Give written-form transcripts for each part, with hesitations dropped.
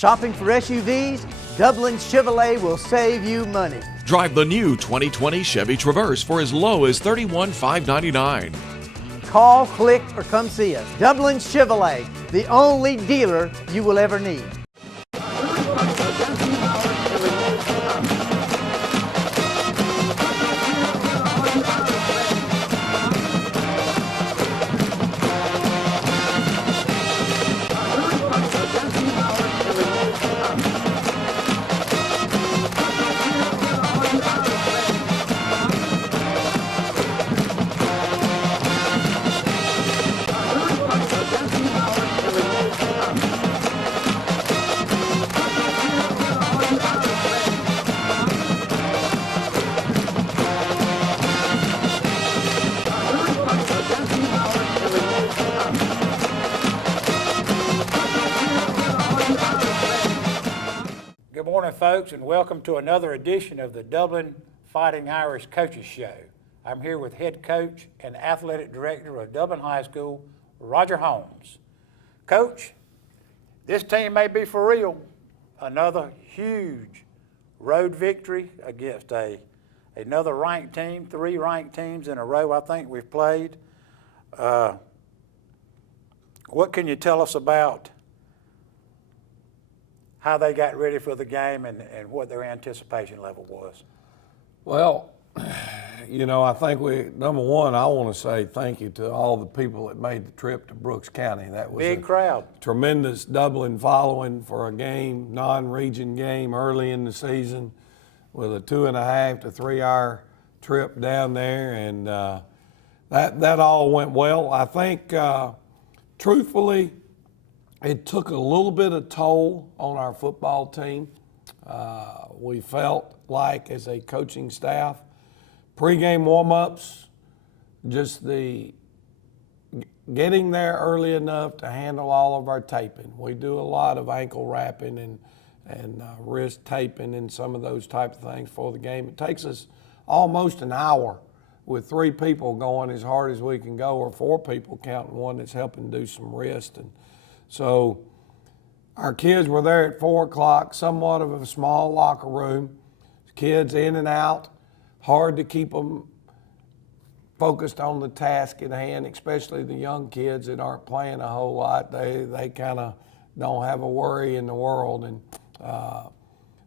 Shopping for SUVs? Dublin Chevrolet will save you money. Drive the new 2020 Chevy Traverse for as low as $31,599. Call, click, or come see us. Dublin Chevrolet, the only dealer you will ever need. Good morning, folks, and welcome to another edition of the Dublin Fighting Irish Coaches Show. I'm here with head coach and athletic director of Dublin High School, Roger Holmes. Coach, this team may be for real. Another huge road victory against another ranked team, 3 ranked teams in a row I think we've played. What can you tell us about how they got ready for the game and what their anticipation level was? Well, you know, I think number one, I want to say thank you to all the people that made the trip to Brooks County. That was big crowd. Tremendous Dublin following for a game, non-region game early in the season with a 2.5 to 3 hour trip down there. And that all went well. I think, truthfully, it took a little bit of toll on our football team. We felt like, as a coaching staff, pregame warm-ups, just the getting there early enough to handle all of our taping. We do a lot of ankle wrapping and wrist taping and some of those type of things for the game. It takes us almost an hour with 3 people going as hard as we can go, or 4 people counting one that's helping do some wrist. And so our kids were there at 4 o'clock, somewhat of a small locker room. Kids in and out, hard to keep them focused on the task at hand, especially the young kids that aren't playing a whole lot. They kind of don't have a worry in the world. And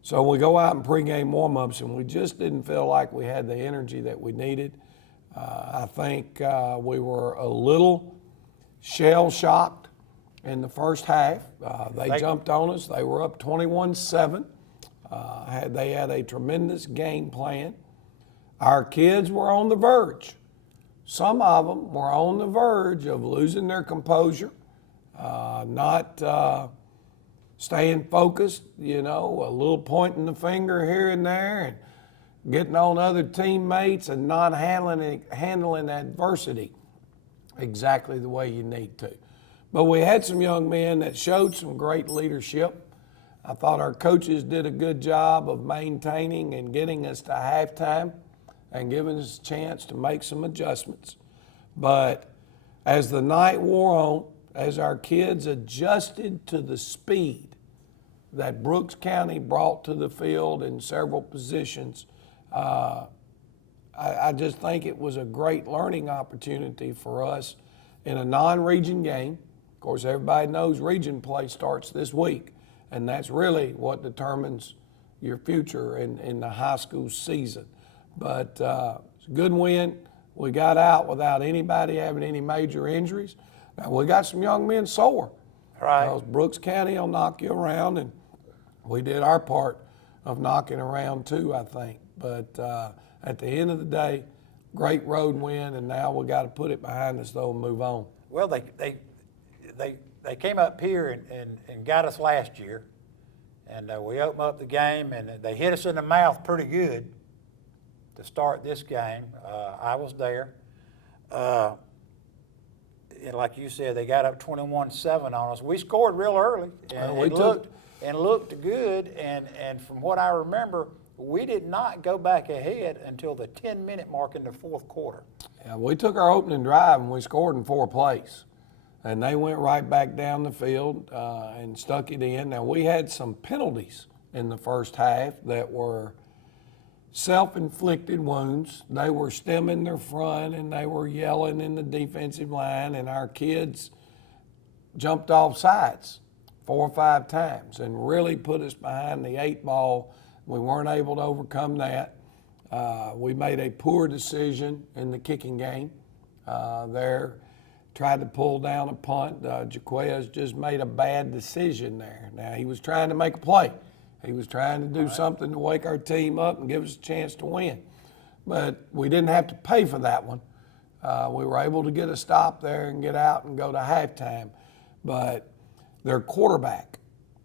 so we go out in pregame warm-ups, and we just didn't feel like we had the energy that we needed. I think we were a little shell-shocked in the first half. They jumped on us. They were up 21-7. They had a tremendous game plan. Our kids were on the verge. Some of them were on the verge of losing their composure, not staying focused, you know, a little pointing the finger here and there and getting on other teammates and not handling adversity exactly the way you need to. But we had some young men that showed some great leadership. I thought our coaches did a good job of maintaining and getting us to halftime and giving us a chance to make some adjustments. But as the night wore on, as our kids adjusted to the speed that Brooks County brought to the field in several positions, I just think it was a great learning opportunity for us in a non-region game. Of course, everybody knows region play starts this week, and that's really what determines your future in the high school season. But it's a good win. We got out without anybody having any major injuries. Now, we got some young men sore. Right. Because Brooks County will knock you around, and we did our part of knocking around too, I think. But at the end of the day, great road win, and now we got to put it behind us though and move on. Well, they came up here and got us last year, and we opened up the game, and they hit us in the mouth pretty good to start this game. I was there. And like you said, they got up 21-7 on us. We scored real early, and looked good. And from what I remember, we did not go back ahead until the 10-minute mark in the fourth quarter. Yeah, we took our opening drive and we scored in 4 plays. and they went right back down the field and stuck it in. Now, we had some penalties in the first half that were self-inflicted wounds. They were stemming their front and they were yelling in the defensive line, and our kids jumped off sides 4 or 5 times and really put us behind the 8 ball. We weren't able to overcome that. We made a poor decision in the kicking game there. Tried to pull down a punt. Jaquez just made a bad decision there. Now, he was trying to make a play. He was trying to do something to wake our team up and give us a chance to win. But we didn't have to pay for that one. We were able to get a stop there and get out and go to halftime. But their quarterback,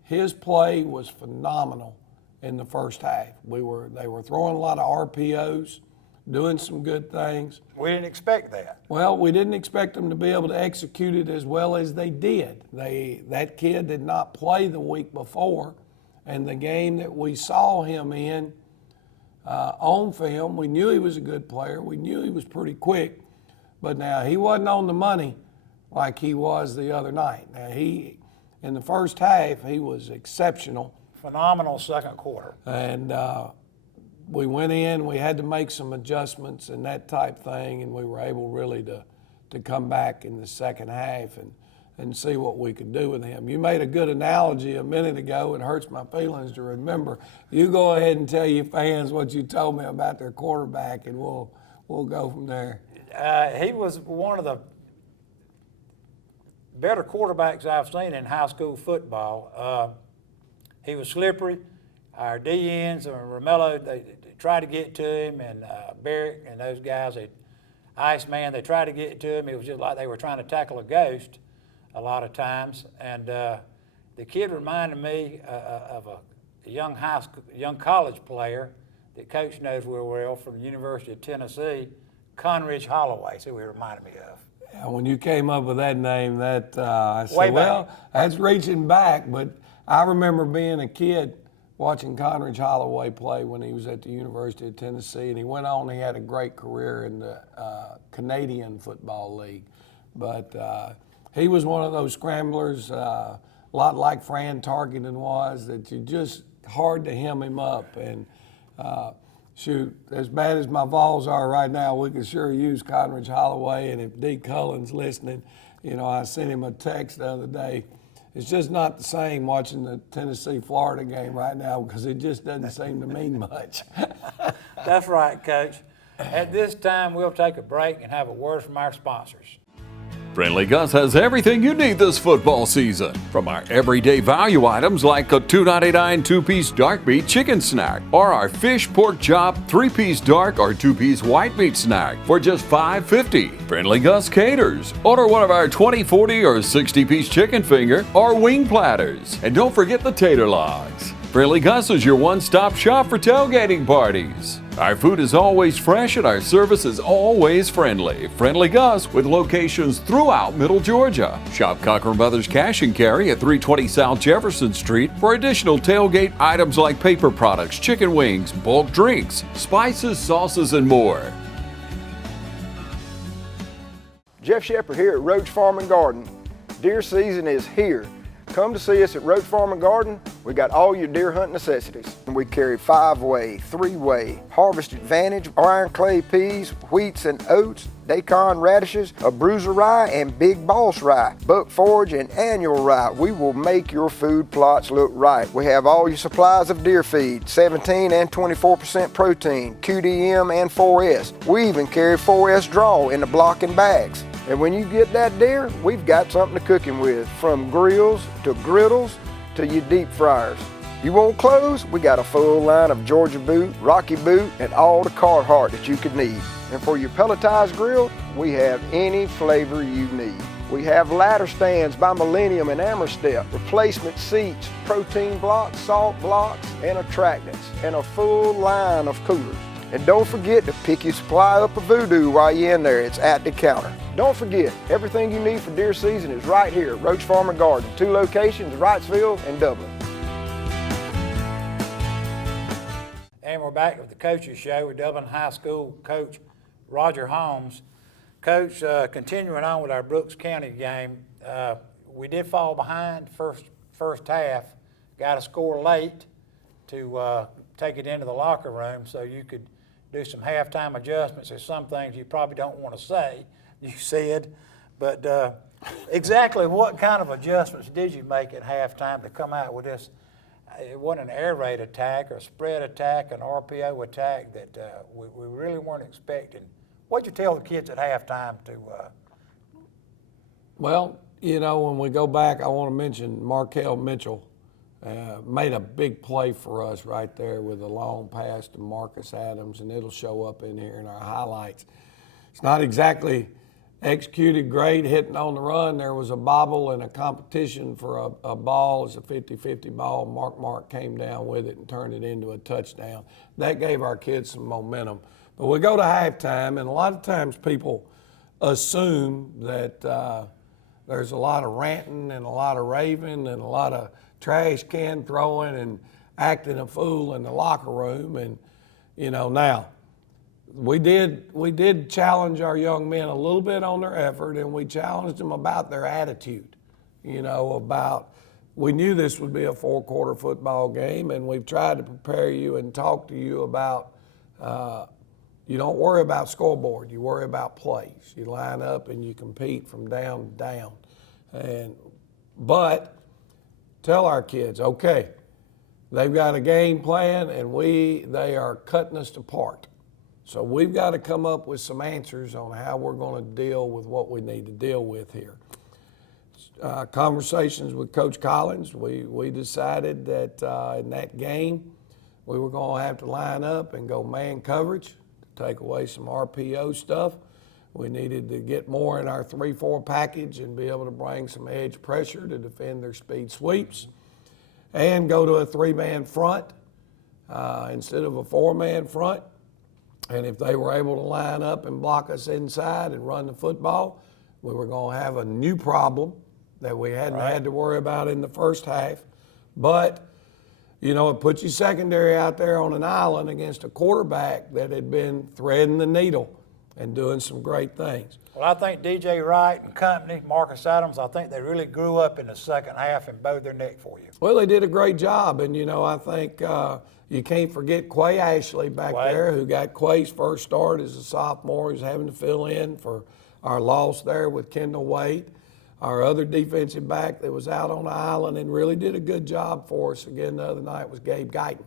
his play was phenomenal in the first half. They were throwing a lot of RPOs, doing some good things. We didn't expect that. Well, we didn't expect them to be able to execute it as well as they did. That kid did not play the week before, and the game that we saw him in on film, we knew he was a good player. We knew he was pretty quick, but now he wasn't on the money like he was the other night. Now, in the first half, he was exceptional. Phenomenal second quarter. And we went in, we had to make some adjustments and that type thing, and we were able really to come back in the second half and see what we could do with him. You made a good analogy a minute ago. It hurts my feelings to remember. You go ahead and tell your fans what you told me about their quarterback, and we'll go from there. He was one of the better quarterbacks I've seen in high school football. He was slippery. Our DNs and Romello, they tried to get to him, and Barrett and those guys, Iceman, they tried to get to him. It was just like they were trying to tackle a ghost a lot of times. And the kid reminded me of a young college player that Coach knows real well from the University of Tennessee, Conridge Holloway. See what he reminded me of. When you came up with that name, I said, Way back. well, that's reaching back, but I remember being a kid watching Conridge Holloway play when he was at the University of Tennessee, and he went on, he had a great career in the Canadian Football League. But he was one of those scramblers, a lot like Fran Tarkenton was, that you just hard to hem him up. And shoot, as bad as my Vols are right now, we could sure use Conridge Holloway. And if D. Cullen's listening, I sent him a text the other day. It's just not the same watching the Tennessee-Florida game right now because it just doesn't seem to mean much. That's right, Coach. At this time, we'll take a break and have a word from our sponsors. Friendly Gus has everything you need this football season. From our everyday value items like a $2.99 2-piece dark meat chicken snack, or our fish pork chop 3-piece dark or 2-piece white meat snack for just $5.50. Friendly Gus caters. Order one of our 20, 40, or 60-piece chicken finger or wing platters. And don't forget the tater logs. Friendly Gus is your one-stop shop for tailgating parties. Our food is always fresh and our service is always friendly. Friendly Gus with locations throughout Middle Georgia. Shop Cochran Brothers Cash and Carry at 320 South Jefferson Street for additional tailgate items like paper products, chicken wings, bulk drinks, spices, sauces, and more. Jeff Shepard here at Roach Farm and Garden. Deer season is here. Come to see us at Roach Farm and Garden. We got all your deer hunt necessities. And we carry 5-way, 3-way, Harvest Advantage, iron clay peas, wheats and oats, daikon radishes, a bruiser rye, and big boss rye, buck forage and annual rye. We will make your food plots look right. We have all your supplies of deer feed, 17 and 24% protein, QDM and 4S. We even carry 4S draw in the block and bags. And when you get that deer, we've got something to cook him with, from grills to griddles to your deep fryers. You want clothes? We got a full line of Georgia Boot, Rocky Boot, and all the Carhartt that you could need. And for your pelletized grill, we have any flavor you need. We have ladder stands by Millennium and Amerstep, replacement seats, protein blocks, salt blocks, and attractants, and a full line of coolers. And don't forget to pick your supply up of Voodoo while you're in there. It's at the counter. Don't forget, everything you need for deer season is right here at Roach Farm and Garden. 2 locations, Wrightsville and Dublin. And we're back with the Coaches Show with Dublin High School coach Roger Holmes. Coach, continuing on with our Brooks County game, We did fall behind first half, got a score late to take it into the locker room so you could do some halftime adjustments. There's some things you probably don't want to say, you said, but exactly what kind of adjustments did you make at halftime to come out with this? It wasn't an air raid attack or a spread attack, an RPO attack that we really weren't expecting. What'd you tell the kids at halftime to? Well, you know, when we go back, I want to mention Markel Mitchell made a big play for us right there with a long pass to Marcus Adams, and it'll show up in here in our highlights. It's not exactly executed great, hitting on the run. There was a bobble and a competition for a ball. It's a 50-50 ball. Mark came down with it and turned it into a touchdown. That gave our kids some momentum. But we go to halftime, and a lot of times people assume that there's a lot of ranting and a lot of raving and a lot of trash can throwing and acting a fool in the locker room. And, you know, now, we did challenge our young men a little bit on their effort, and we challenged them about their attitude, you know, about we knew this would be a four-quarter football game, and we've tried to prepare you and talk to you about you don't worry about scoreboard, you worry about plays. You line up and you compete from down to down. But tell our kids, okay, they've got a game plan and they are cutting us apart. So we've got to come up with some answers on how we're going to deal with what we need to deal with here. Conversations with Coach Collins, we decided that in that game we were going to have to line up and go man coverage to take away some RPO stuff. We needed to get more in our 3-4 package and be able to bring some edge pressure to defend their speed sweeps, and go to a 3-man front instead of a 4-man front. And if they were able to line up and block us inside and run the football, we were going to have a new problem that we hadn't had to worry about in the first half. But, you know, it puts you secondary out there on an island against a quarterback that had been threading the needle and doing some great things. Well, I think DJ Wright and company, Marcus Adams, I think they really grew up in the second half and bowed their neck for you. Well, they did a great job, and, you know, I think you can't forget Quay Ashley back there, who got Quay's first start as a sophomore. He's having to fill in for our loss there with Kendall Wade. Our other defensive back that was out on the island and really did a good job for us again the other night was Gabe Guyton.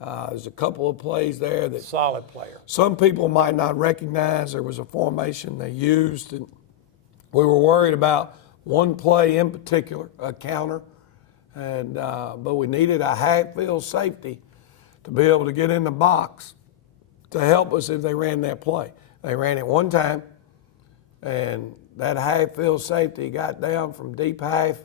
There's a couple of plays there that solid player. Some people might not recognize. There was a formation they used, and we were worried about one play in particular, a counter, and but we needed a half-field safety to be able to get in the box to help us if they ran that play. They ran it one time, and that half-field safety got down from deep half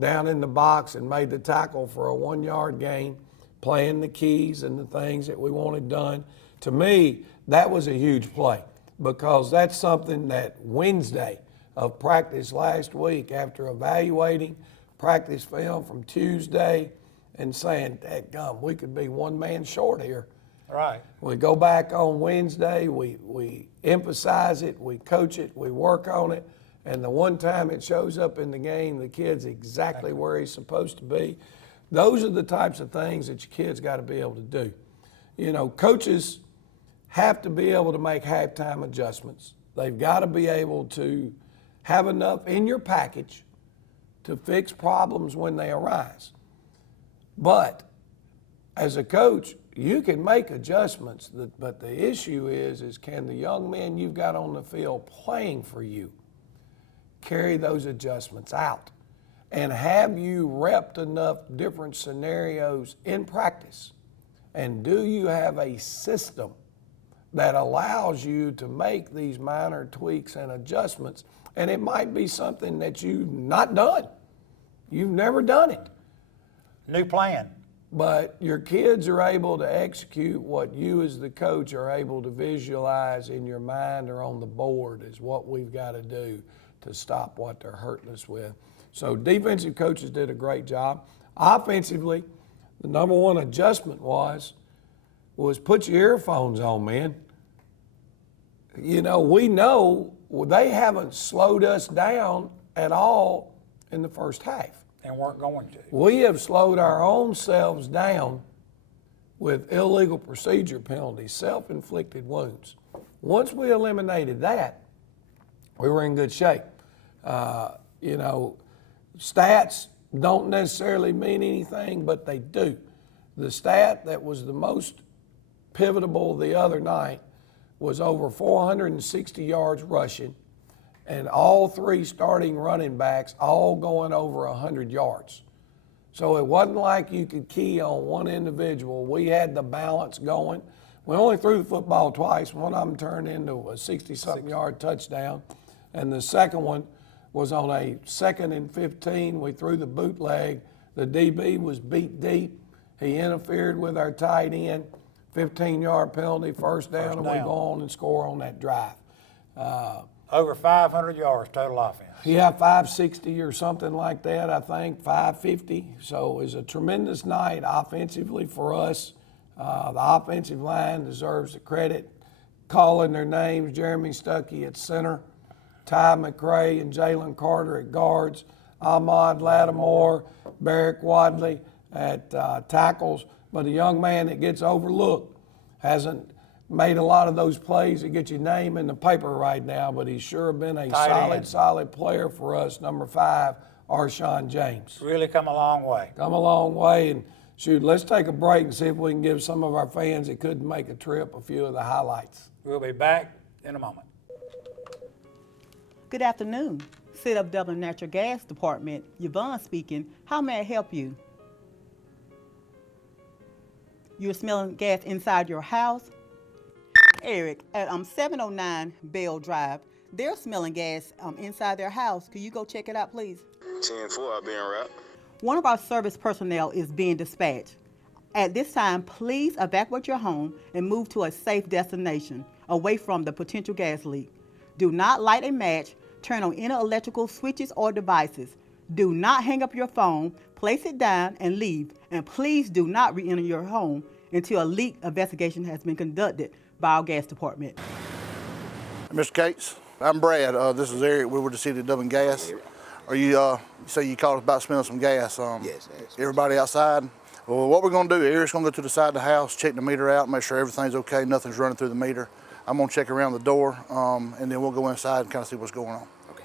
down in the box and made the tackle for a 1-yard gain, playing the keys and the things that we wanted done. To me, that was a huge play, because that's something that Wednesday of practice last week, after evaluating practice film from Tuesday and saying, dadgum, we could be one man short here. Right. We go back on Wednesday, we emphasize it, we coach it, we work on it, and the one time it shows up in the game, the kid's exactly where he's supposed to be. Those are the types of things that your kids got to be able to do. You know, coaches have to be able to make halftime adjustments. They've got to be able to have enough in your package to fix problems when they arise. But as a coach, you can make adjustments, but the issue is can the young men you've got on the field playing for you carry those adjustments out? And have you repped enough different scenarios in practice? And do you have a system that allows you to make these minor tweaks and adjustments? And it might be something that you've not done. You've never done it. New plan. But your kids are able to execute what you as the coach are able to visualize in your mind or on the board is what we've got to do to stop what they're hurting us with. So defensive coaches did a great job. Offensively, the number one adjustment was put your earphones on, man. You know, we know they haven't slowed us down at all in the first half. And weren't going to. We have slowed our own selves down with illegal procedure penalties, self-inflicted wounds. Once we eliminated that, we were in good shape. You know, stats don't necessarily mean anything, but they do. The stat that was the most pivotal the other night was over 460 yards rushing, and all three starting running backs all going over 100 yards. So it wasn't like you could key on one individual. We had the balance going. We only threw the football twice. One of them turned into a 60-something yard touchdown, and the second one was on a 2nd and 15. We threw the bootleg. The DB was beat deep. He interfered with our tight end. 15-yard penalty, first down, and we go on and score on that drive. Over 500 yards total offense. Yeah, 560 or something like that, I think, 550. So it was a tremendous night offensively for us. The offensive line deserves the credit. Calling their names, Jeremy Stuckey at center, Ty McRae and Jalen Carter at guards, Ahmad Lattimore, Barrick Wadley at tackles. But a young man that gets overlooked, hasn't made a lot of those plays that get your name in the paper right now, but he's sure been a solid player for us, number 5, Arshawn James. Really come a long way. Come a long way, and shoot, let's take a break and see if we can give some of our fans that couldn't make a trip a few of the highlights. We'll be back in a moment. Good afternoon. City of Dublin Natural Gas Department, Yvonne speaking. How may I help you? You're smelling gas inside your house? Eric, at 709 Bell Drive, they're smelling gas inside their house. Could you go check it out, please? 10-4, I'll be en route. One of our service personnel is being dispatched. At this time, please evacuate your home and move to a safe destination, away from the potential gas leak. Do not light a match, turn on any electrical switches or devices. Do not hang up your phone, place it down, and leave. And please do not re-enter your home until a leak investigation has been conducted by our gas department. Mr. Cates, I'm Brad. This is Eric. We're with the City of Dublin Gas. Are you say you called us about smelling some gas? Yes. Everybody outside? Well, what we're going to do, Eric's going to go to the side of the house, check the meter out, make sure everything's okay, nothing's running through the meter. I'm going to check around the door, and then we'll go inside and kind of see what's going on. Okay.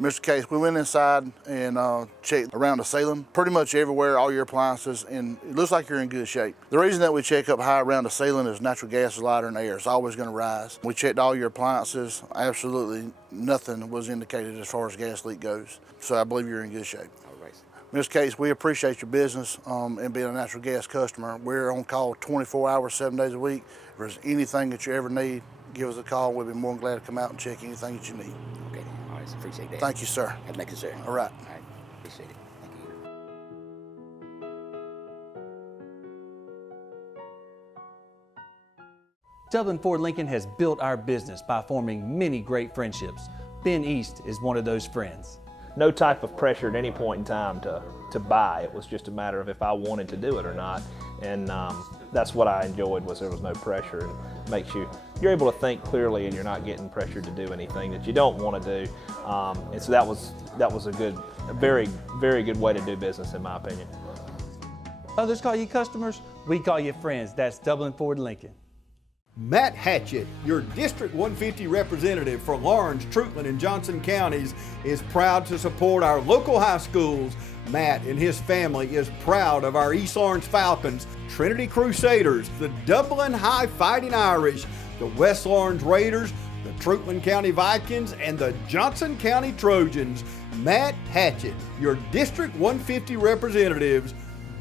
Mr. Case, we went inside and checked around the ceiling, pretty much everywhere, all your appliances, and it looks like you're in good shape. The reason that we check up high around the ceiling is natural gas is lighter than air. It's always going to rise. We checked all your appliances. Absolutely nothing was indicated as far as gas leak goes. So I believe you're in good shape. All right. Ms. Case, we appreciate your business and being a natural gas customer. We're on call 24 hours, 7 days a week. If there's anything that you ever need, give us a call. We'll be more than glad to come out and check anything that you need. Okay. All right. Appreciate that. Thank you, sir. Thank you, sir. All right. All right. Appreciate it. Thank you. Dublin Ford Lincoln has built our business by forming many great friendships. Ben East is one of those friends. No type of pressure at any point in time to buy. It was just a matter of if I wanted to do it or not. And that's what I enjoyed, was there was no pressure. It makes you're able to think clearly, and you're not getting pressured to do anything that you don't want to do. And so that was a very, very good way to do business, in my opinion. Others call you customers, we call you friends. That's Dublin Ford Lincoln. Matt Hatchett, your District 150 representative for Lawrence, Trutland, and Johnson counties, is proud to support our local high schools. Matt and his family is proud of our East Lawrence Falcons, Trinity Crusaders, the Dublin High Fighting Irish, the West Lawrence Raiders, the Trutland County Vikings, and the Johnson County Trojans. Matt Hatchett, your District 150 representatives.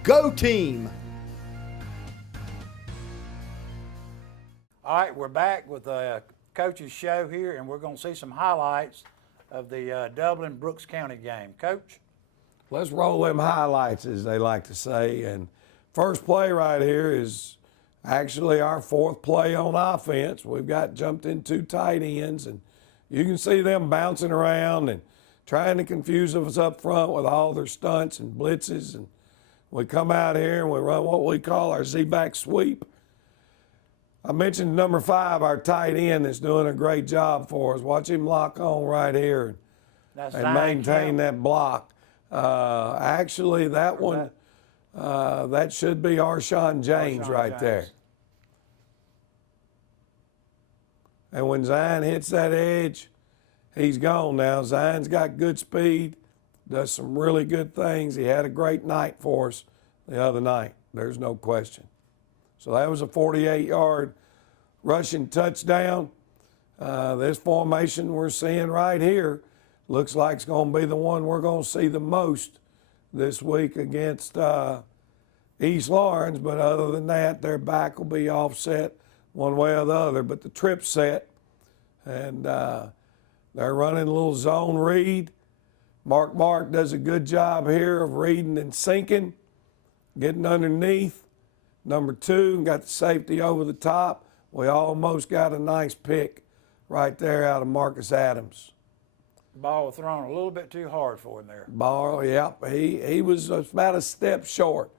Go team! All right, we're back with the coach's show here, and we're going to see some highlights of the Dublin Brooks County game. Coach? Let's roll them highlights, as they like to say. And first play right here is actually our fourth play on offense. We've got jumped in 2 tight ends, and you can see them bouncing around and trying to confuse us up front with all their stunts and blitzes. And we come out here and we run what we call our Z-back sweep. I mentioned number 5, our tight end, that's doing a great job for us. Watch him lock on right here and maintain that block. Actually, that one, that should be Arshawn James right there. And when Zion hits that edge, he's gone now. Zion's got good speed, does some really good things. He had a great night for us the other night. There's no question. So that was a 48-yard rushing touchdown. This formation we're seeing right here looks like it's going to be the one we're going to see the most this week against East Lawrence. But other than that, their back will be offset one way or the other. But the trip's set, and they're running a little zone read. Mark does a good job here of reading and sinking, getting underneath. Number 2, got the safety over the top. We almost got a nice pick right there out of Marcus Adams. Ball was thrown a little bit too hard for him there. Ball, yep, he was about a step short.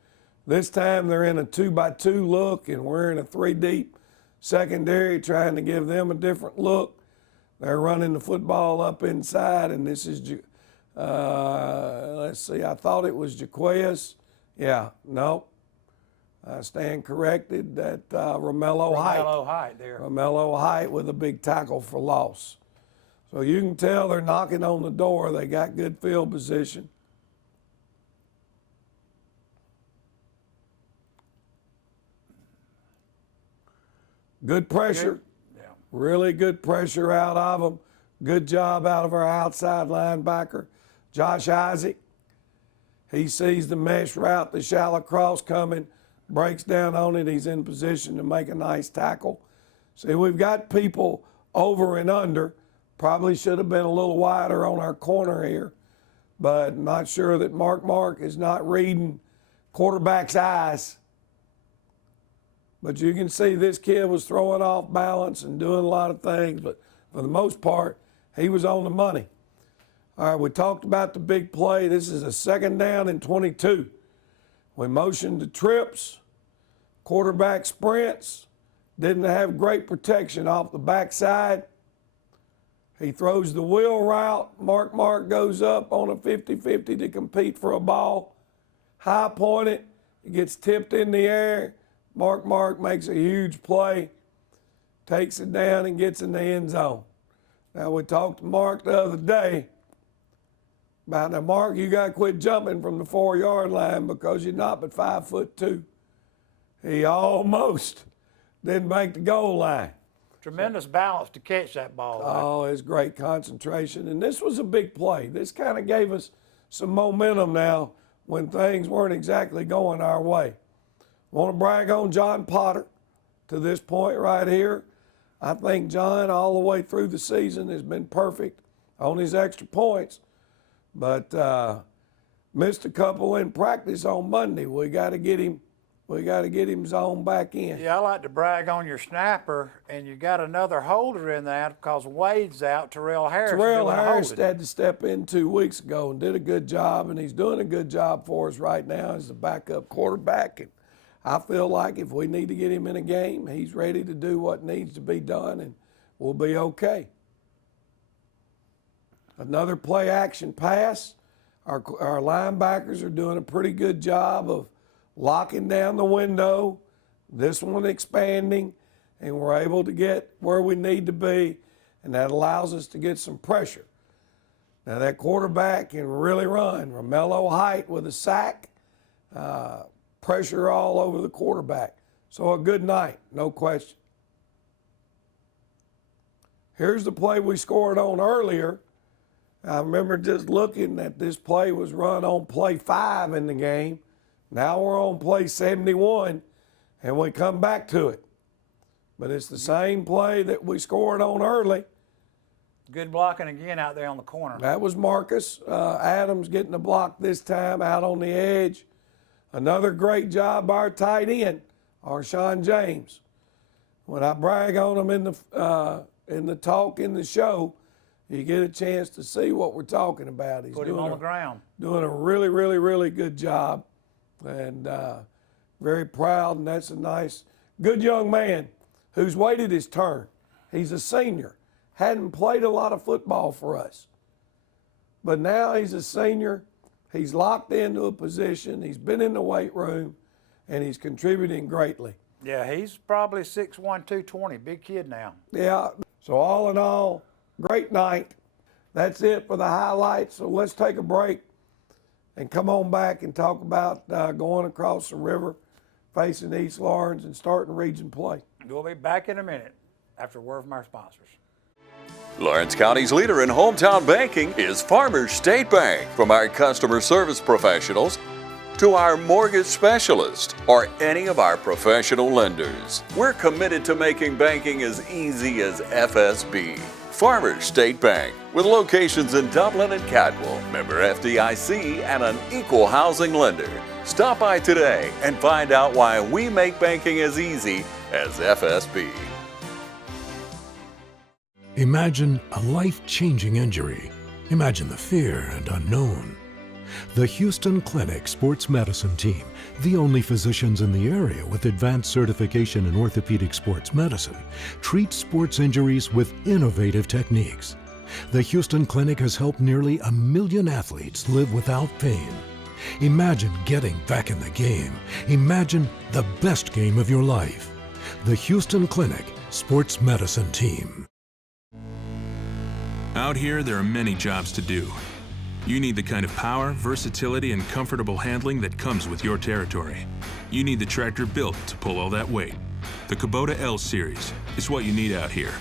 This time they're in a 2-by-2 look, and we're in a 3-deep secondary trying to give them a different look. They're running the football up inside, and this is, let's see, I thought it was Jaquez. Yeah, nope. I stand corrected. That Romello Height. Romello Height there. Romello Height with a big tackle for loss. So you can tell they're knocking on the door. They got good field position. Good pressure. Yeah. Really good pressure out of them. Good job out of our outside linebacker, Josh Isaac. He sees the mesh route, the shallow cross coming, breaks down on it. He's in position to make a nice tackle. See, we've got people over and under. Probably should have been a little wider on our corner here, but not sure that Mark is not reading quarterback's eyes. But you can see this kid was throwing off balance and doing a lot of things, but for the most part, he was on the money. All right, we talked about the big play. This is a 2nd down and 22. We motioned the trips, quarterback sprints, didn't have great protection off the backside. He throws the wheel route. Mark goes up on a 50-50 to compete for a ball. High pointed, it gets tipped in the air. Mark makes a huge play, takes it down and gets in the end zone. Now, we talked to Mark the other day about, now, Mark, you got to quit jumping from the 4-yard line because you're not but 5'2". He almost didn't make the goal line. Tremendous balance to catch that ball. Oh, it's great concentration. And this was a big play. This kind of gave us some momentum now when things weren't exactly going our way. Want to brag on John Potter to this point right here. I think John, all the way through the season, has been perfect on his extra points, but missed a couple in practice on Monday. We got to get him zoned back in. Yeah, I like to brag on your snapper, and you got another holder in that because Wade's out. Terrell Harris had to step in 2 weeks ago and did a good job, and he's doing a good job for us right now as the backup quarterback. And I feel like if we need to get him in a game, he's ready to do what needs to be done, and we'll be okay. Another play action pass. Our linebackers are doing a pretty good job of locking down the window, this one expanding, and we're able to get where we need to be, and that allows us to get some pressure. Now that quarterback can really run. Romello Height with a sack, pressure all over the quarterback. So a good night, no question. Here's the play we scored on earlier. I remember just looking that this play was run on play 5 in the game. Now we're on play 71, and we come back to it. But it's the same play that we scored on early. Good blocking again out there on the corner. That was Marcus Adams getting the block this time out on the edge. Another great job by our tight end, Arshawn James. When I brag on him in the talk in the show, you get a chance to see what we're talking about. He's Put him on the ground. Doing a really, really, really good job. And very proud, and that's a nice, good young man who's waited his turn. He's a senior, hadn't played a lot of football for us. But now he's a senior, he's locked into a position, he's been in the weight room, and he's contributing greatly. Yeah, he's probably 6'1", 220, big kid now. Yeah, so all in all, great night. That's it for the highlights, so let's take a break and come on back and talk about going across the river, facing East Lawrence, and starting region play. We'll be back in a minute after a word from our sponsors. Lawrence County's leader in hometown banking is Farmers State Bank. From our customer service professionals to our mortgage specialist or any of our professional lenders, we're committed to making banking as easy as FSB. Farmers State Bank, with locations in Dublin and Cadwell, member FDIC, and an equal housing lender. Stop by today and find out why we make banking as easy as FSB. Imagine a life-changing injury. Imagine the fear and unknown. The Houston Clinic Sports Medicine Team, the only physicians in the area with advanced certification in orthopedic sports medicine, treats sports injuries with innovative techniques. The Houston Clinic has helped nearly 1 million athletes live without pain. Imagine getting back in the game. Imagine the best game of your life. The Houston Clinic Sports Medicine Team. Out here, there are many jobs to do. You need the kind of power, versatility, and comfortable handling that comes with your territory. You need the tractor built to pull all that weight. The Kubota L Series is what you need out here.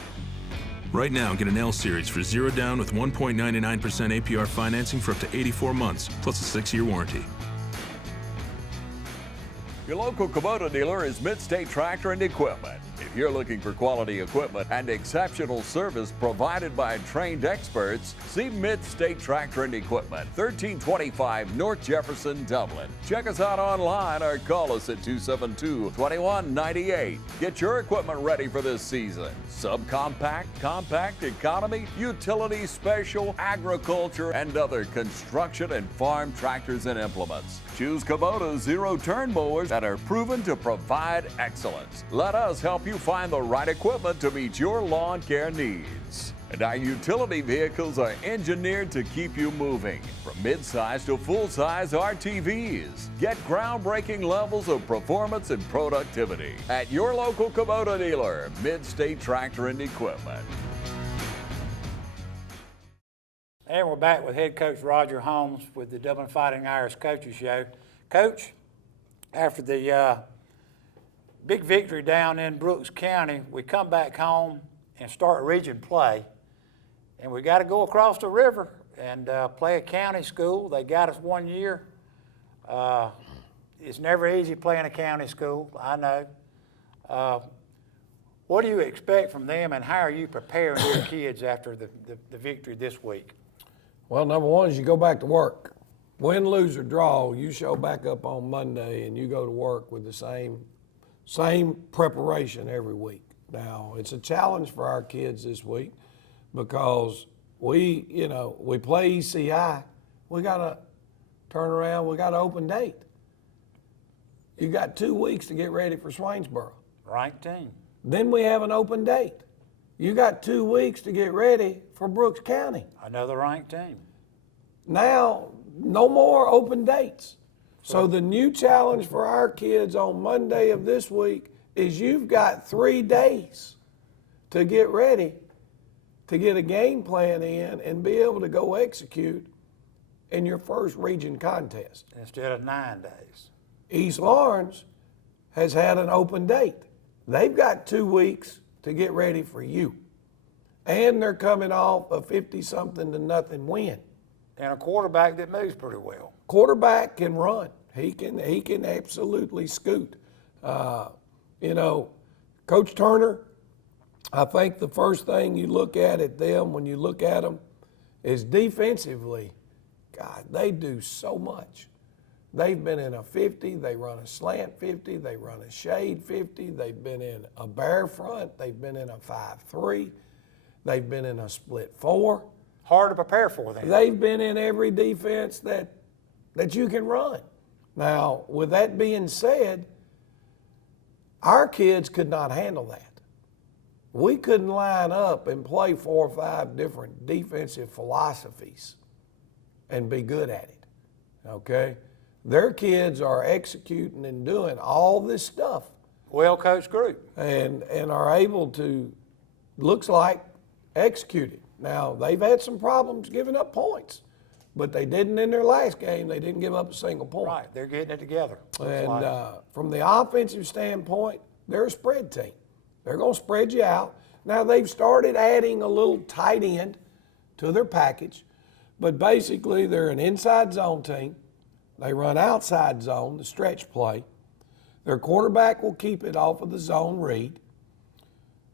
Right now, get an L Series for 0 down with 1.99% APR financing for up to 84 months, plus a 6-year warranty. Your local Kubota dealer is Mid-State Tractor and Equipment. If you're looking for quality equipment and exceptional service provided by trained experts, see Mid-State Tractor and Equipment, 1325 North Jefferson, Dublin. Check us out online or call us at 272-2198. Get your equipment ready for this season. Subcompact, compact, economy, utility, special, agriculture, and other construction and farm tractors and implements. Choose Kubota zero-turn mowers that are proven to provide excellence. Let us help you find the right equipment to meet your lawn care needs. And our utility vehicles are engineered to keep you moving. From mid-size to full-size RTVs. Get groundbreaking levels of performance and productivity at your local Kubota dealer, Mid-State Tractor and Equipment. And we're back with head coach Roger Holmes with the Dublin Fighting Irish Coaches Show. Coach, after the big victory down in Brooks County, we come back home and start region play. And we got to go across the river and play a county school. They got us 1 year. It's never easy playing a county school, I know. What do you expect from them, and how are you preparing your kids after the victory this week? Well, number one is you go back to work. Win, lose, or draw, you show back up on Monday and you go to work with the same preparation every week. Now, it's a challenge for our kids this week because we play ECI. We got to turn around. We got an open date. You got 2 weeks to get ready for Swainsboro. Ranked team. Then we have an open date. You got 2 weeks to get ready for Brooks County. Another ranked team. Now, no more open dates. So the new challenge for our kids on Monday of this week is you've got 3 days to get ready, to get a game plan in and be able to go execute in your first region contest. Instead of 9 days. East Lawrence has had an open date. They've got 2 weeks to get ready for you. And they're coming off a 50-something to nothing win. And a quarterback that moves pretty well. Quarterback can run. He can absolutely scoot. Coach Turner, I think the first thing you look at them when you look at them is defensively. God, they do so much. They've been in a 50, they run a slant 50, they run a shade 50, they've been in a bear front, they've been in a 5-3, they've been in a split 4. Hard to prepare for them. They've been in every defense that you can run. Now, with that being said, our kids could not handle that. we couldn't line up and play 4 or 5 different defensive philosophies and be good at it, okay? Their kids are executing and doing all this stuff. Well-coached group. And are able to, looks like, execute it. Now, they've had some problems giving up points, but they didn't in their last game. They didn't give up a single point. Right, they're getting it together. And from the offensive standpoint, they're a spread team. They're going to spread you out. Now, they've started adding a little tight end to their package, but basically they're an inside zone team. They run outside zone, the stretch play. Their quarterback will keep it off of the zone read.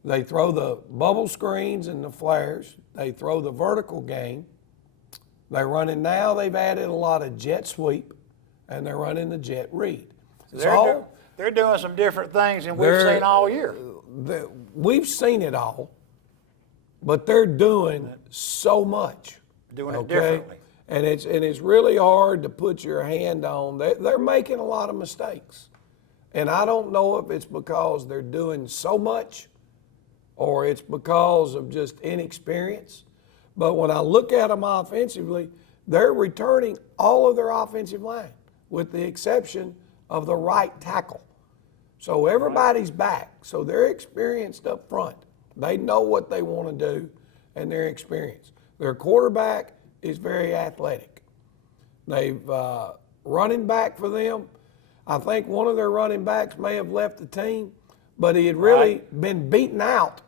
They throw the bubble screens and the flares. They throw the vertical game. They're running now, they've added a lot of jet sweep, and they're running the jet read. They're doing some different things than we've seen all year. We've seen it all, but they're doing so much. Doing it differently. And it's really hard to put your hand on. They're making a lot of mistakes. And I don't know if it's because they're doing so much or it's because of just inexperience. But when I look at them offensively, they're returning all of their offensive line with the exception of the right tackle. So everybody's back. So they're experienced up front. They know what they want to do, and they're experienced. Their quarterback is very athletic. They've running back for them. I think one of their running backs may have left the team, but he had really been beaten out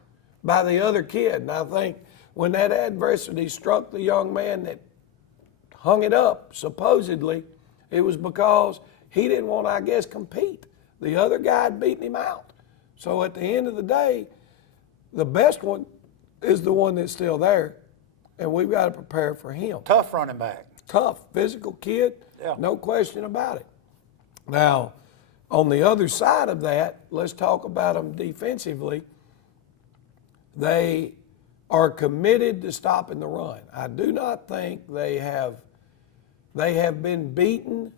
by the other kid. And I think when that adversity struck the young man that hung it up, supposedly, it was because he didn't want to, I guess, compete. The other guy had beaten him out. So at the end of the day, the best one is the one that's still there, and we've got to prepare for him. Tough running back. Tough, physical kid, no question about it. Now, on the other side of that, let's talk about them defensively. They are committed to stopping the run. I do not think they have been beaten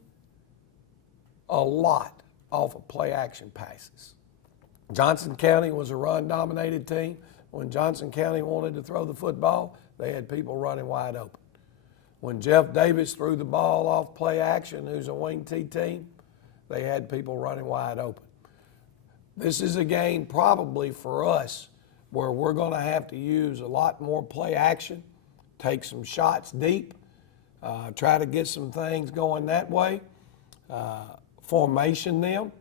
a lot off of play action passes. Johnson County was a run-dominated team. When Johnson County wanted to throw the football, they had people running wide open. When Jeff Davis threw the ball off play action, who's a wing T team, they had people running wide open. This is a game probably for us where we're going to have to use a lot more play action, take some shots deep, try to get some things going that way, formation them,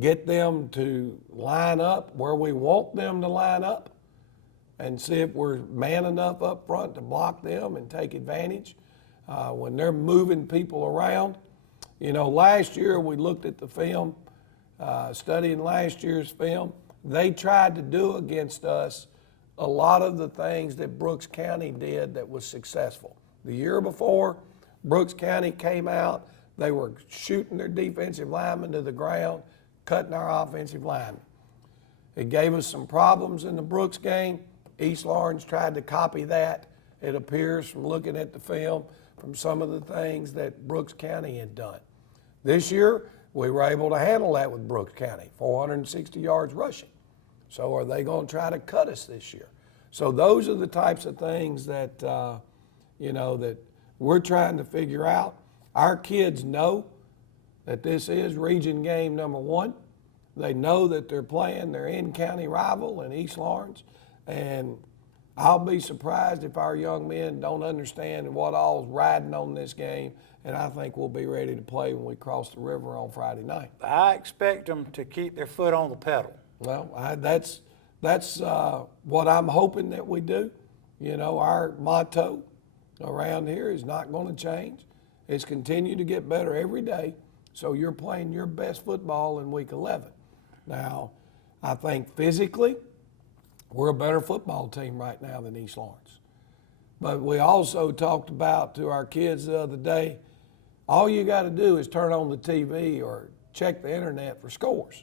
get them to line up where we want them to line up, and see if we're man enough up front to block them and take advantage when they're moving people around. You know, last year we looked at the film, studying last year's film. They tried to do against us a lot of the things that Brooks County did that was successful. The year before, Brooks County came out, they were shooting their defensive linemen to the ground, cutting our offensive linemen. It gave us some problems in the Brooks game. East Lawrence tried to copy that. It appears from looking at the film from some of the things that Brooks County had done. This year, we were able to handle that with Brooks County, 460 yards rushing. So are they going to try to cut us this year? So those are the types of things that, that we're trying to figure out. Our kids know that this is region game number 1. They know that they're playing their in-county rival in East Lawrence. And I'll be surprised if our young men don't understand what all's riding on this game, and I think we'll be ready to play when we cross the river on Friday night. I expect them to keep their foot on the pedal. Well, that's what I'm hoping that we do. You know, our motto around here is not going to change. It's continue to get better every day, so you're playing your best football in week 11. Now, I think physically, we're a better football team right now than East Lawrence. But we also talked about to our kids the other day, all you got to do is turn on the TV or check the internet for scores.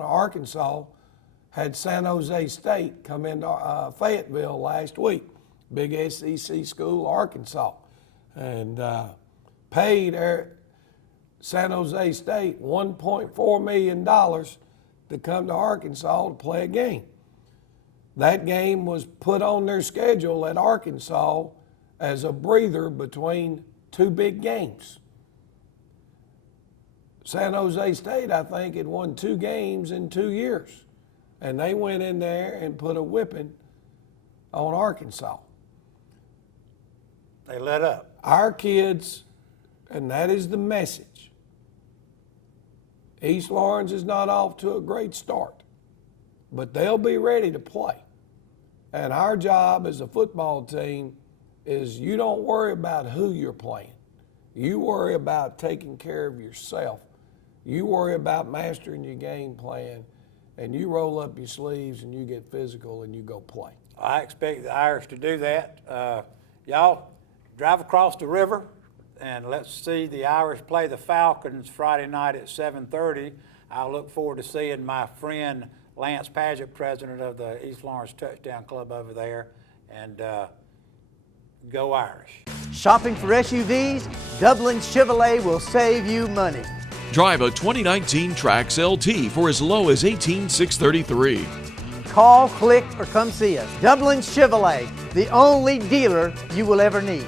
Arkansas had San Jose State come into Fayetteville last week, big SEC school, Arkansas, and paid San Jose State $1.4 million to come to Arkansas to play a game. That game was put on their schedule at Arkansas as a breather between two big games. San Jose State, I think, had won 2 games in 2 years, and they went in there and put a whipping on Arkansas. They let up. Our kids, and that is the message, East Lawrence is not off to a great start, but they'll be ready to play. And our job as a football team is you don't worry about who you're playing. You worry about taking care of yourself. You worry about mastering your game plan, and you roll up your sleeves and you get physical and you go play. I expect the Irish to do that. Y'all drive across the river and let's see the Irish play the Falcons Friday night at 7:30. I look forward to seeing my friend Lance Padgett, president of the East Lawrence Touchdown Club over there, and go Irish. Shopping for SUVs? Dublin Chevrolet will save you money. Drive a 2019 Trax LT for as low as $18,633. Call, click, or come see us. Dublin Chevrolet, the only dealer you will ever need.